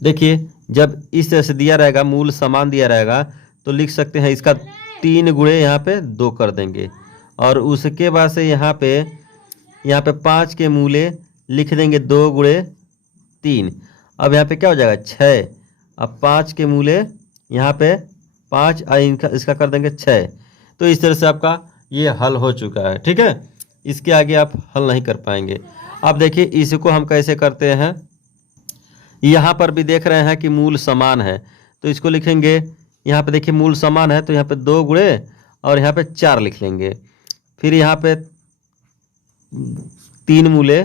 देखिए जब इस तरह से दिया रहेगा, मूल समान दिया रहेगा, तो लिख सकते हैं इसका 3 गुणे यहाँ पे 2 कर देंगे, और उसके बाद से यहाँ पे 5 के मूले लिख देंगे 2 गुणे 3। अब यहाँ पे क्या हो जाएगा 6। अब 5 के मूले यहाँ पे 5 और इनका इसका कर देंगे 6। तो इस तरह से आपका ये हल हो चुका है। ठीक है, इसके आगे आप हल नहीं कर पाएंगे। अब देखिए इसको हम कैसे करते हैं। यहाँ पर भी देख रहे हैं कि मूल समान है, तो इसको लिखेंगे, यहाँ पे देखिए मूल समान है तो यहाँ पे 2 गुणे और यहाँ पे 4 लिख लेंगे। फिर यहाँ पे 3 मूले,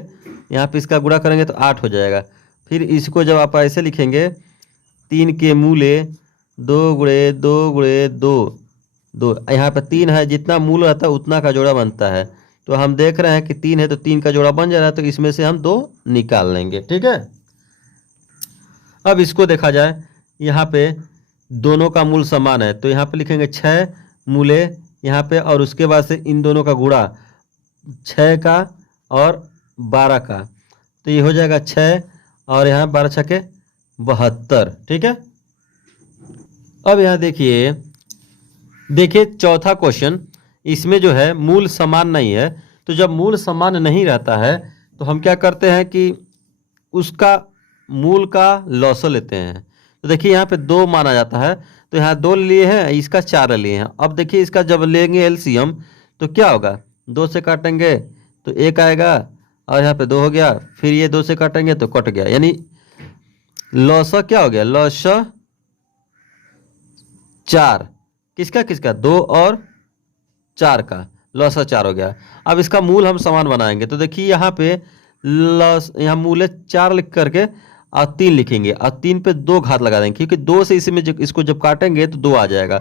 यहाँ पे इसका गुणा करेंगे तो 8 हो जाएगा। फिर इसको जब आप ऐसे लिखेंगे, 3 के मूले 2 गुणे 2 गुणे 2 2, यहाँ पे 3 है, जितना मूल रहता है उतना का जोड़ा बनता है। तो हम देख रहे हैं कि 3 है तो 3 का जोड़ा बन जा रहा है, तो इसमें से हम 2 निकाल लेंगे। ठीक है, अब इसको देखा जाए, यहाँ पे दोनों का मूल समान है तो यहाँ पे लिखेंगे 6 मूले यहाँ पे, और उसके बाद से इन दोनों का गुणा 6 का और 12 का, तो ये हो जाएगा 6 और यहाँ 12 छके 72। ठीक है, अब यहाँ देखिए चौथा क्वेश्चन, इसमें जो है मूल समान नहीं है। तो जब मूल समान नहीं रहता है तो हम क्या करते हैं कि उसका मूल का लॉसो लेते हैं। तो देखिए यहाँ पे 2 माना जाता है, तो यहाँ 2 लिए हैं, इसका 4 लिए हैं। अब देखिए इसका जब लेंगे एलसीएम तो क्या होगा, 2 से काटेंगे तो 1 आएगा, और यहाँ पे 2 हो गया, फिर ये 2 से काटेंगे तो कट गया, यानी लॉसो क्या हो गया, लॉसो 4। किसका किसका, 2 और 4 का, लॉसो 4 हो गया। अब इसका मूल हम समान बनाएंगे, तो देखिए यहाँ पे यहाँ मूल 4 लिख करके और 3 लिखेंगे, और 3 पे 2 घात लगा देंगे, क्योंकि 2 से इसमें इसको जब काटेंगे तो 2 आ जाएगा।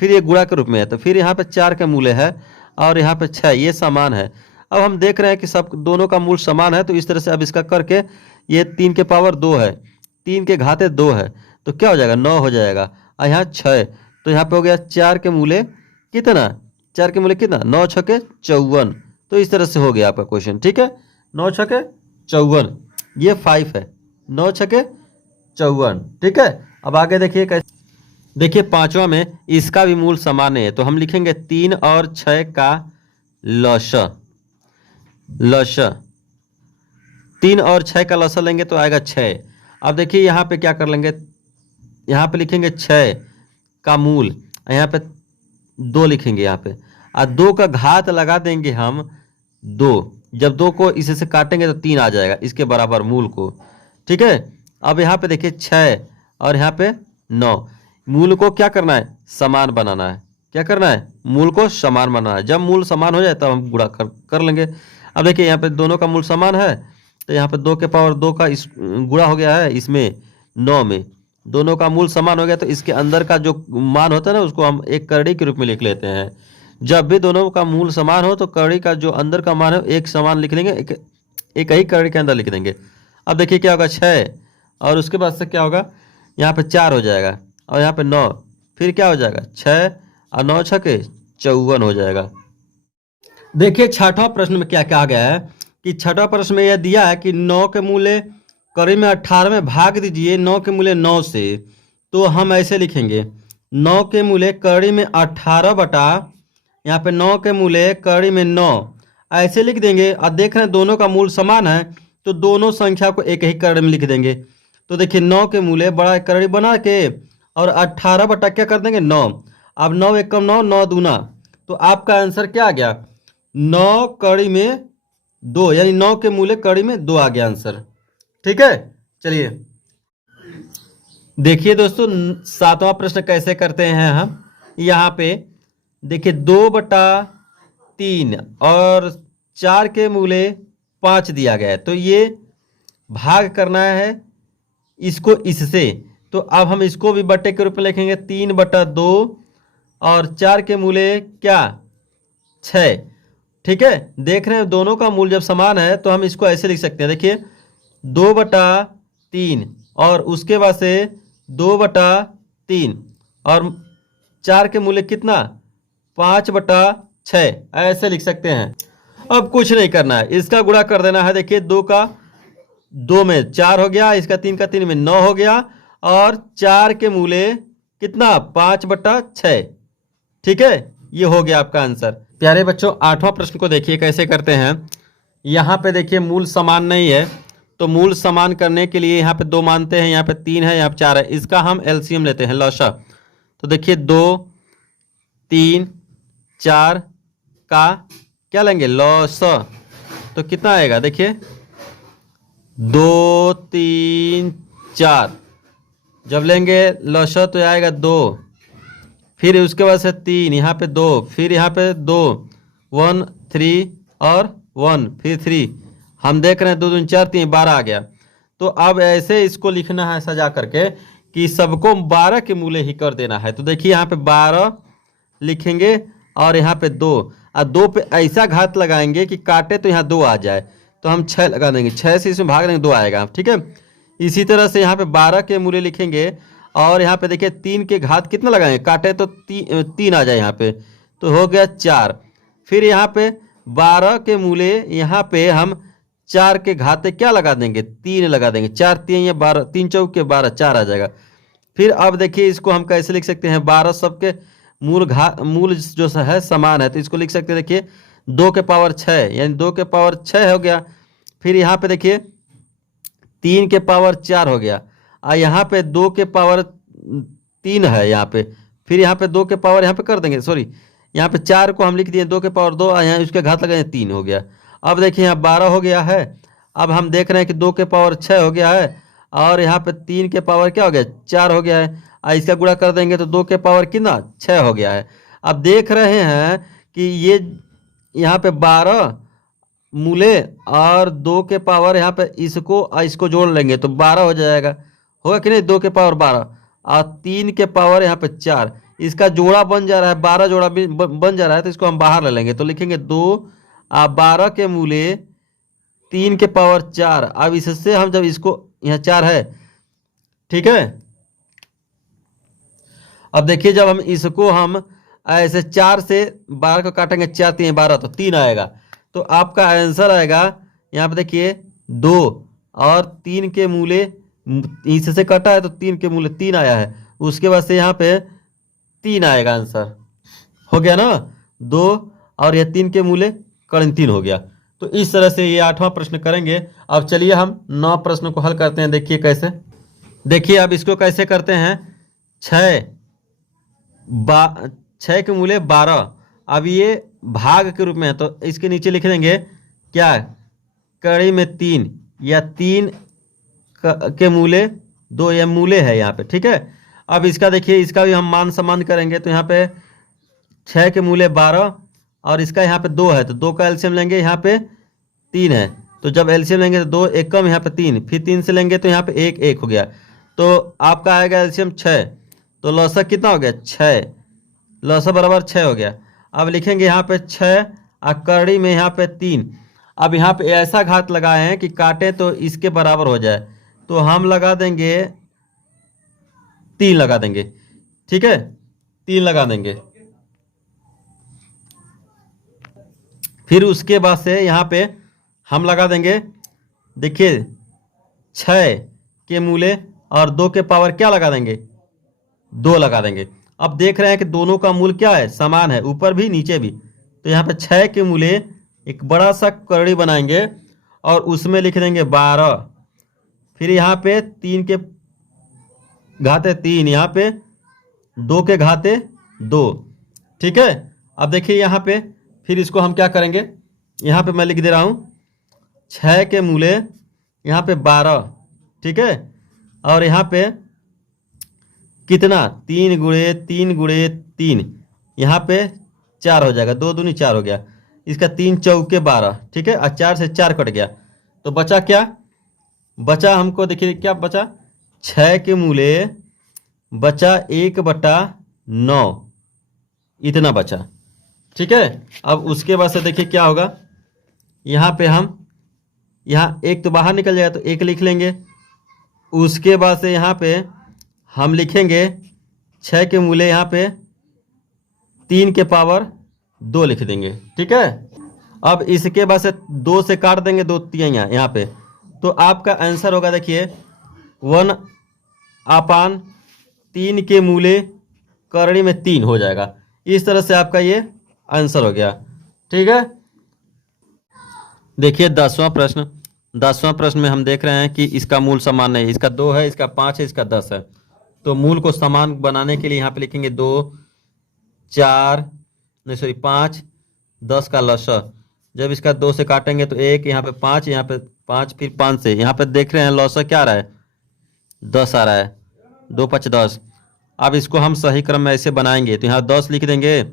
फिर ये गुणा के रूप में है, तो फिर यहाँ पे 4 के मूले है और यहाँ पे 6, ये समान है। अब हम देख रहे हैं कि सब दोनों का मूल समान है, तो इस तरह से अब इसका करके, ये 3 के पावर 2 है, 3 के घाते 2 है, तो क्या हो जाएगा 9 हो जाएगा, और यहाँ 6, तो यहाँ पे हो गया 4 के मूले कितना, 4 के मूले कितना, 9 छके 54। तो इस तरह से हो गया आपका क्वेश्चन। ठीक है, 9 छके 54, ये 5 है, 9 छके 54। ठीक है, अब आगे देखिए कैसे। देखिए पांचवा में इसका भी मूल समान है, तो हम लिखेंगे 3 और 6 का लॉसा, 3 और 6 का लॉसा लेंगे तो आएगा 6। अब देखिए यहाँ पे क्या कर लेंगे, यहाँ पे लिखेंगे 6 का मूल, यहाँ पे 2 लिखेंगे यहाँ पे, और 2 का घात लगा देंगे हम 2। जब 2 को इसे से काटेंगे तो 3 आ जाएगा इसके बराबर मूल को। ठीक है, अब यहाँ पे देखिए 6 और यहाँ पे 9, मूल को क्या करना है, समान बनाना है। क्या करना है, मूल को समान बनाना है। जब मूल समान हो जाए तब हम गुणा कर लेंगे। अब देखिए यहाँ पे दोनों का मूल समान है, तो यहाँ पे 2 के पावर 2 का इस गुणा हो गया है इसमें 9 में, दोनों का मूल समान हो गया, तो इसके अंदर का जो मान होता है ना उसको हम एक करड़ी के रूप में लिख लेते हैं। जब भी दोनों का मूल समान हो तो करड़ी का जो अंदर का मान है एक समान लिख लेंगे, एक ही करड़ी के अंदर लिख देंगे। अब देखिए क्या होगा 6, और उसके बाद से क्या होगा, यहाँ पे 4 हो जाएगा, और यहाँ पे 9, फिर क्या हो जाएगा 6 और 9 छके 54 हो जाएगा। देखिए छठवां प्रश्न में क्या क्या आ गया है कि छठवां प्रश्न में यह दिया है कि 9 के मूल्य कड़ी में 18 में भाग दीजिए 9 के मूल्य 9 से। तो हम ऐसे लिखेंगे, 9 के मूल्य कड़ी में 18 बटा, यहाँ पे 9 के मूल्य कड़ी में 9, ऐसे लिख देंगे। और देख रहे हैं दोनों का मूल समान है, तो दोनों संख्या को एक ही कड़ी में लिख देंगे। तो देखिए 9 के मूल्य बड़ा कड़ी बना के और 18 बटा क्या कर देंगे 9। अब 9 एकम 9, 9 दूना, तो आपका आंसर क्या आ गया, 9 कड़ी में 2, यानी 9 के मूल्य कड़ी में 2 आ गया आंसर। ठीक है, चलिए देखिए दोस्तों 7वां प्रश्न कैसे करते हैं हम। यहाँ पे देखिए 2/3 और 4 के मूल्य 5 दिया गया है, तो ये भाग करना है इसको इससे। तो अब हम इसको भी बट्टे के रूप में लिखेंगे, 3/2 और 4 के मूल्य क्या 6। ठीक है, देख रहे हैं दोनों का मूल जब समान है तो हम इसको ऐसे लिख सकते हैं। देखिए 2/3 और उसके बाद से 2/3 और 4 के मूल्य कितना 5/6, ऐसे लिख सकते हैं। अब कुछ नहीं करना है, इसका गुणा कर देना है। देखिए 2 का दो में 4 हो गया, इसका 3 का 3 में 9 हो गया, और 4 के मूले कितना 5/6। ठीक है, ये हो गया आपका आंसर। प्यारे बच्चों, 8वां प्रश्न को देखिए कैसे करते हैं। यहाँ पे देखिए मूल समान नहीं है, तो मूल समान करने के लिए यहाँ पे 2 मानते हैं, यहाँ पे 3 है, यहाँ पे 4 है, इसका हम एलसीएम लेते हैं, लौसा। तो देखिए 2 3 4 का क्या लेंगे, लौसा। तो कितना आएगा देखिए 2 3 4, जब लेंगे लौसा तो आएगा 2, फिर उसके बाद से 3, यहाँ पे 2, फिर यहाँ पे 2, 1 3 और 1, फिर 3, हम देख रहे हैं 2 2 4 3 12 आ गया। तो अब ऐसे इसको लिखना है सजा करके कि सबको 12 के मूले ही कर देना है। तो देखिए यहाँ पे 12 लिखेंगे और यहाँ पे 2, और 2 पे ऐसा घात लगाएंगे कि काटे तो यहाँ 2 आ जाए, तो हम 6 लगा देंगे, 6 से इसमें भाग देंगे 2 आएगा। ठीक है, इसी तरह से यहाँ पे 12 के मूले लिखेंगे, और यहाँ पे देखिए 3 के घात कितना लगाएंगे, काटे तो 3 आ जाए यहाँ पे, तो हो गया 4। फिर यहाँ पे 12 के मूले यहाँ पे हम 4 के घाते क्या लगा देंगे, 3 लगा देंगे, 4 3 या 12, 3 चौक के 12, 4 आ जाएगा। फिर अब देखिए इसको हम कैसे लिख सकते हैं, 12 सबके मूल जो है समान है, तो इसको लिख सकते हैं देखिए 2 के पावर 6, यानी 2 के पावर 6 हो गया। फिर यहाँ पे देखिए 3 के पावर 4 हो गया, और यहाँ पे 2 के पावर 3 है यहाँ पे, फिर यहाँ पे 2 के पावर यहाँ पे कर देंगे, सॉरी यहाँ पे 4 को हम लिख दिए 2 के पावर 2, और यहाँ उसके घात लगाए 3 हो गया। अब देखिए यहाँ 12 हो गया है, अब हम देख रहे हैं कि 2 के पावर 6 हो गया है, और यहाँ पे 3 के पावर क्या हो गया 4 हो गया है, और इसका गुणा कर देंगे तो 2 के पावर कितना 6 हो गया है। अब देख रहे हैं कि ये यहाँ पे 12 मूले और 2 के पावर यहाँ पे इसको जोड़ लेंगे तो 12 हो जाएगा, होगा कि नहीं, 2 के पावर 12 और 3 के पावर यहाँ पे 4, इसका जोड़ा बन जा रहा है, 12 जोड़ा भी बन जा रहा है, तो इसको हम बाहर ले लेंगे, तो लिखेंगे 2 और 12 के मूले 3 के पावर 4। अब इससे हम जब इसको यहाँ 4 है, ठीक है, अब देखिए जब हम इसको हम ऐसे 4 से 12 को काटेंगे, 4 3 12, तो 3 आएगा। तो आपका आंसर आएगा यहाँ पे देखिए 2 और 3 के मूले, इससे कटा है तो 3 के मूले 3 आया है, उसके बाद से यहाँ पे 3 आएगा, आंसर हो गया ना 2, और यह 3 के मूले कर्ण 3 हो गया। तो इस तरह से ये 8वां प्रश्न करेंगे। अब चलिए हम 9 प्रश्न को हल करते हैं, देखिए कैसे। देखिए अब इसको कैसे करते हैं, 6 के मूले 12, अब ये भाग के रूप में है, तो इसके नीचे लिख देंगे क्या, कड़ी में 3, या 3 के मूले 2, या मूले है यहाँ पे, ठीक है। अब इसका देखिए, इसका भी हम मान सम्मान करेंगे, तो यहाँ पे 6 के मूले 12 और इसका यहाँ पे 2 है, तो 2 का एलसीएम लेंगे, यहाँ पे 3 है, तो जब एलसीएम लेंगे तो 2 1 कम, यहाँ पे 3, फिर 3 से लेंगे तो यहाँ पे 1 1 हो गया, तो आपका आएगा एलसीएम 6, तो लौसा कितना हो गया 6, लौसा बराबर 6 हो गया। अब लिखेंगे यहाँ पे 6 और कड़ी में यहाँ पे 3, अब यहाँ पे ऐसा घात लगाए हैं कि काटे तो इसके बराबर हो जाए, तो हम लगा देंगे 3 लगा देंगे, ठीक है, 3 लगा देंगे। फिर उसके बाद से यहाँ पे हम लगा देंगे, देखिए 6 के मूले और 2 के पावर क्या लगा देंगे 2 लगा देंगे। अब देख रहे हैं कि दोनों का मूल क्या है, समान है, ऊपर भी नीचे भी, तो यहाँ पे 6 के मूले एक बड़ा सा करड़ी बनाएंगे और उसमें लिख देंगे 12, फिर यहाँ पे 3 के घाते 3, यहाँ पे 2 के घाते 2, ठीक है। अब देखिए यहाँ पे फिर इसको हम क्या करेंगे, यहाँ पे मैं लिख दे रहा हूँ 6 के मूले यहाँ पे 12, ठीक है, और यहाँ पे कितना 3 गुणे 3 गुणे 3, यहाँ पे 4 हो जाएगा, 2 दूनी 4 हो गया, इसका 3 चौके 12, ठीक है, और 4 से 4 कट गया, तो बचा क्या, बचा हमको देखिए क्या बचा, 6 के मूले बचा 1/9, इतना बचा, ठीक है। अब उसके बाद से देखिए क्या होगा, यहाँ पे हम यहाँ 1 तो बाहर निकल जाएगा, तो 1 लिख लेंगे, उसके बाद से यहाँ पे हम लिखेंगे 6 के मूले यहाँ पे 3 के पावर 2 लिख देंगे, ठीक है। अब इसके बाद से 2 से काट देंगे 2 तिहाइयाँ यहाँ पे, तो आपका आंसर होगा, देखिए 1/3 के मूले करड़ी में 3 हो जाएगा। इस तरह से आपका ये आंसर हो गया। ठीक है, देखिए 10वां प्रश्न में हम देख रहे हैं कि इसका मूल समान नहीं, इसका 2 है, इसका 5 है, इसका 10 है। तो मूल को समान बनाने के लिए यहाँ पे लिखेंगे 2 4 नहीं सॉरी 5 10 का लसा। जब इसका 2 से काटेंगे तो 1, यहाँ पे 5, यहाँ पे 5, फिर 5 से यहाँ पे देख रहे हैं लसा क्या आ रहा है, 10 आ रहा है, 2 5 10। अब इसको हम सही क्रम में ऐसे बनाएंगे तो यहाँ 10 लिख देंगे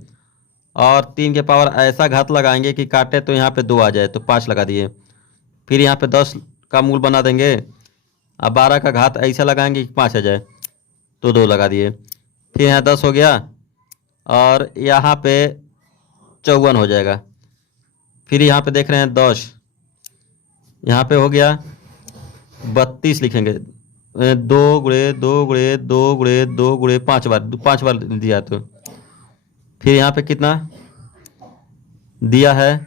और 3 के पावर ऐसा घात लगाएंगे कि काटे तो यहाँ पे 2 आ जाए, तो 5 लगा दिए। फिर यहाँ पे 10 का मूल बना देंगे, अब 12 का घात ऐसा लगाएंगे कि 5 आ जाए, तो 2 लगा दिए। फिर यहाँ 10 हो गया और यहाँ पे 54 हो जाएगा। फिर यहाँ पे देख रहे हैं 10, यहाँ पे हो गया 32 लिखेंगे, 2 गुणे 2 गुणे 2 गुणे 2 गुणे 5 बार दिया। तो फिर यहाँ पे कितना दिया है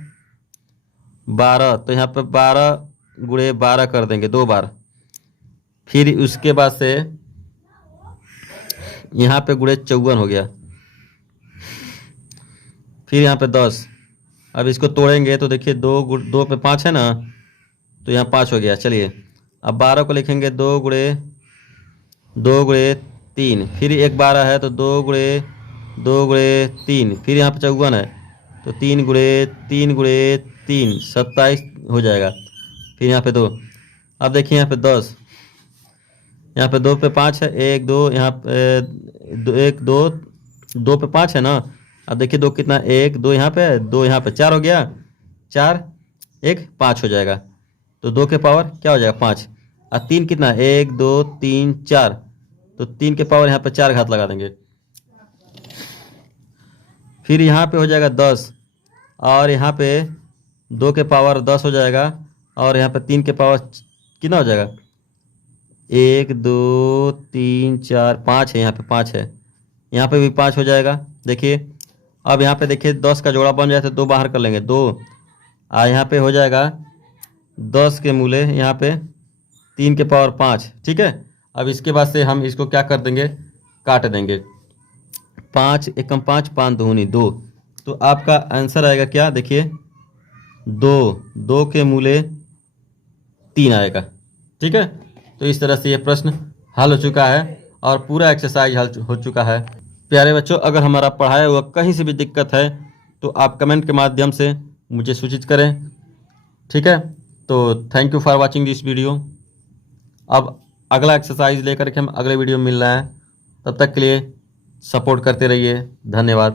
12, तो यहाँ पे 12 गुणे 12 कर देंगे 2 बार। फिर उसके बाद से यहाँ पे गुणे 54 हो गया। फिर यहाँ पे 10, अब इसको तोड़ेंगे तो देखिए 2 पे 5 है ना, तो यहाँ 5 हो गया। चलिए अब 12 को लिखेंगे 2 गुणे 3, फिर एक 12 है तो 2 गुणे 3, फिर यहाँ पे 54 है तो 3 गुणे 3 27 हो जाएगा। फिर यहाँ पे 2, अब देखिए यहाँ पे 10, यहाँ पे 2 पे 5 है, 1 2 यहाँ पे 1 2 2 पे 5 है ना। अब देखिए 2 कितना, 1 2 यहाँ पे 2 यहाँ पे 4 हो गया, 4 1 5 हो जाएगा। तो 2 के पावर क्या हो जाएगा 5, और 3 कितना 1 2 3 4, तो 3 के पावर यहाँ पे 4 घात लगा देंगे। फिर यहाँ पे हो जाएगा 10 और यहाँ पे 2 के पावर 10 हो जाएगा, और यहाँ पे 3 के पावर कितना हो जाएगा 1 2 3 4 5 है, यहाँ पे 5 है, यहाँ पे भी 5 हो जाएगा। देखिए अब यहाँ पे देखिए 10 का जोड़ा बन जाए तो 2 बाहर कर लेंगे 2, और यहाँ पे हो जाएगा 10 के मूले यहाँ पे 3 के पावर 5। ठीक है, अब इसके बाद से हम इसको क्या कर देंगे, काट देंगे। 5 एकम 5 5 दूनी 2, तो आपका आंसर आएगा क्या, देखिए 2 के मूले 3 आएगा। ठीक है, तो इस तरह से ये प्रश्न हल हो चुका है और पूरा एक्सरसाइज हल हो चुका है। प्यारे बच्चों, अगर हमारा पढ़ाया हुआ कहीं से भी दिक्कत है तो आप कमेंट के माध्यम से मुझे सूचित करें। ठीक है, तो thank you for watching this video. अब अगला एक्सरसाइज लेकर के हम अगले वीडियो में मिल रहे हैं, तब तक के लिए सपोर्ट करते रहिए। धन्यवाद।